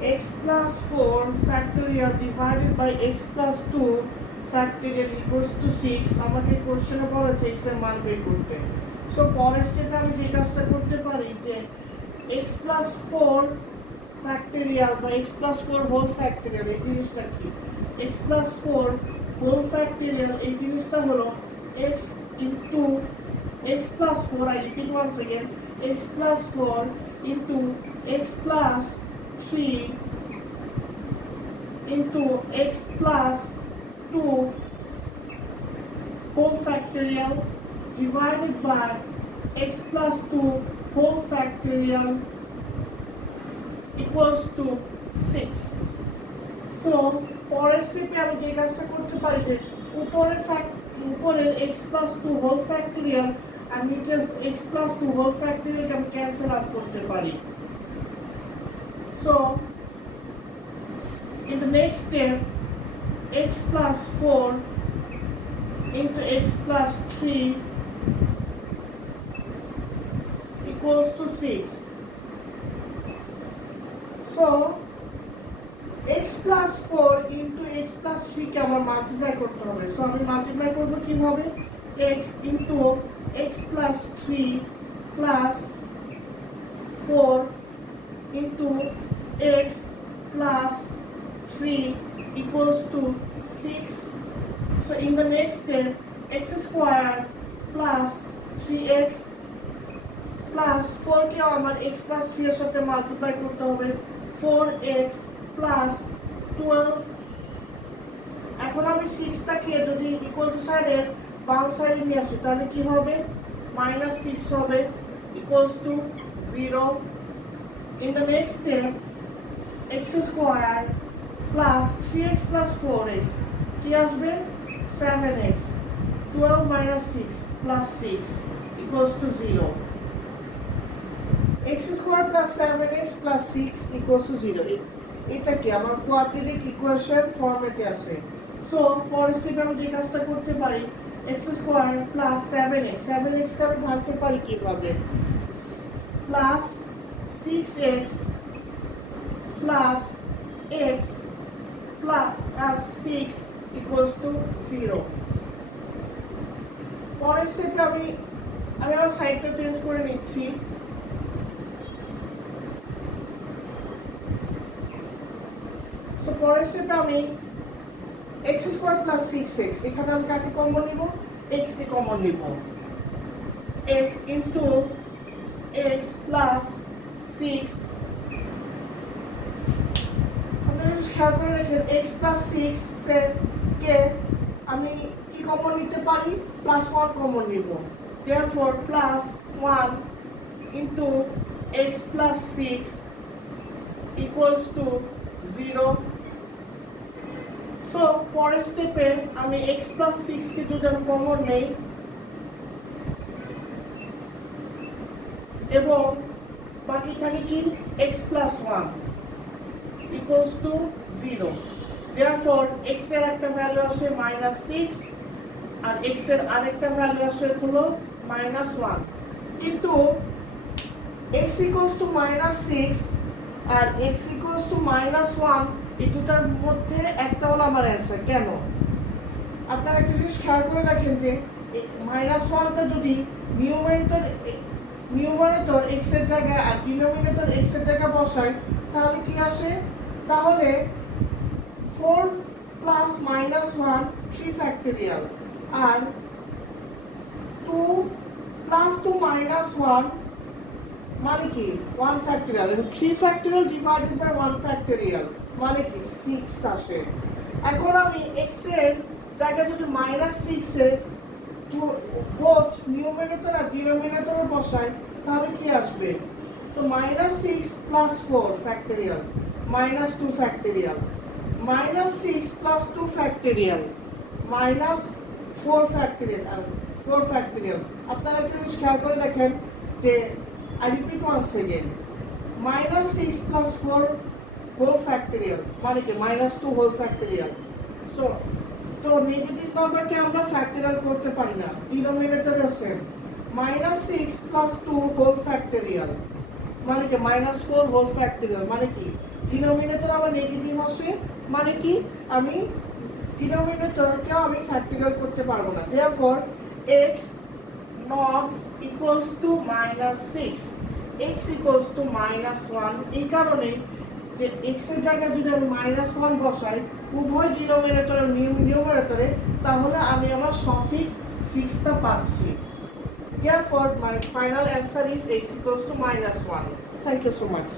x plus 4 factorial divided by x plus 2 factorial equals to 6 আমাকে কোশ্চেনে বলেছে x এর মান বের করতে। সো পরের স্টেপে আমি যে কাজটা করতে পারি যে x plus 4 factorial বা x plus 4 whole factorial এই জিনিসটা কি? x plus 4 whole factorial এই জিনিসটা হলো x into x plus 4, I repeat once again, x plus 4 into x plus 3 into x plus 2 whole factorial divided by x plus 2 whole factorial equals to 6. So পরের স্টেপে আমি যে কাজটা করতে পারি যে উপরের x plus 2 whole factorial আর নিচের x plus 2 whole factorial কে আমি ক্যান্সেল আউট করতে পারি। So in the next step x plus 4 into x plus 3 equals to 6. So x plus 4 into x plus 3 কে আমার মাল্টিপ্লাই করতে হবে। সো আমি মাল্টিপ্লাই করব কিভাবে? x into x plus 3 plus 4 into x plus 3 equals to 6. So in the next step x squared plus 3x plus 4 কে আমার x plus 3 এর সাথে multiply করতে হবে 4x plus 12. এখন আমি 6টাকে যদি ইকুয়াল টু সাইডের বাম সাইডে নিয়ে আসি তাহলে কি হবে? -6 হবে equals to 0. In the next step x squared plus 3x plus 4x কি আসবে? 7x. 12 minus 6 plus 6 equals to 0. x squared plus 7x plus 6 equals to 0. এটা কি আমার কোয়াড্রেটিক ইকুয়েশন ফরম্যাটে আছে। সো পরের স্টেপে আমি যে কাজটা করতে পারি x স্কয়ার প্লাস 7x কে আমি ভাঙতে পারি কিভাবে? Plus 6x plus x plus 6 equals to 0। পরের স্টেপে আমি আমার সাইডটা চেঞ্জ করে নিচ্ছি। সো পরের স্টেপে আমি x স্কয়ার প্লাস 6x এখানে আমি কাকে কমন নিব? x কে কমন নিব। x ইনটু x প্লাস 6 আপনারা যদি খেয়াল করে দেখেন x প্লাস 6 কে আমি কি কমন নিতে পারি? প্লাস 1 কমন নিব। therefore plus 1 into x plus 6 equals to 0. So পরের স্টেপে আমি x প্লাস 6 কে যদি আমি কমন নেই এবং বাকি থাকে কি x plus 1 equals to 0. therefore x এর একটা ভ্যালু আসে -6 আর x এর আরেকটা ভ্যালু আসে হলো -1, কিন্তু x ইকুয়ালস টু -6 আর x ইকুয়ালস টু -1 এই দুটার মধ্যে একটা হলো আমার অ্যান্সার। কেন? আপনারা একটা জিনিস খেয়াল করে দেখেন যে -1টা যদি নিউমারেটর x এর জায়গায় আর ডিনোমিনেটর x এর জায়গায় বসাই তাহলে কি আসে? তাহলে 4 প্লাস -1 3 ফ্যাক্টরিয়াল আর 2 প্লাস 2 -1 মানে কি 1 ফ্যাক্টরিয়াল এবং 3 ফ্যাক্টরিয়াল ডিভাইডেড বাই 1 ফ্যাক্টরিয়াল মানে কি 6 আসে। এখন আমি x এর জায়গায় যদি -6 এ বোথ নিউমারেটর আর ডিনোমিনেটরে বসাই তাহলে কি আসবে? তো -6 plus 4 factorial -2 factorial -6 plus 2 factorial -4 factorial আর 4 ফ্যাক্টরিয়াল। আপনারা একটা জিনিস খেয়াল করে দেখেন যে I repeat once again, -6 plus 4 whole factorial মানে কি -2 whole factorial. তো নেগেটিভ নাম্বারকে আমরা ফ্যাক্টরিয়াল করতে পারি না, ডিনোমিনেটর আছে -6 plus 2 whole factorial মানে কি -4 হোল ফ্যাক্টরিয়াল মানে কি ডিনোমিনেটর আমার নেগেটিভ আসে মানে কি আমি ডিনোমিনেটরকেও আমি ফ্যাক্টরিয়াল করতে পারবো না therefore x not equals to -6 x equals to -1 এই কারণে যে x এর জায়গায় যদি আমি -1 বসাই উভয় ডিনোমিনেটর আর নিউমারেটরে তাহলে আমি আমার সঠিক 6 টা পাচ্ছি therefore my final answer is x equals to -1 thank you so much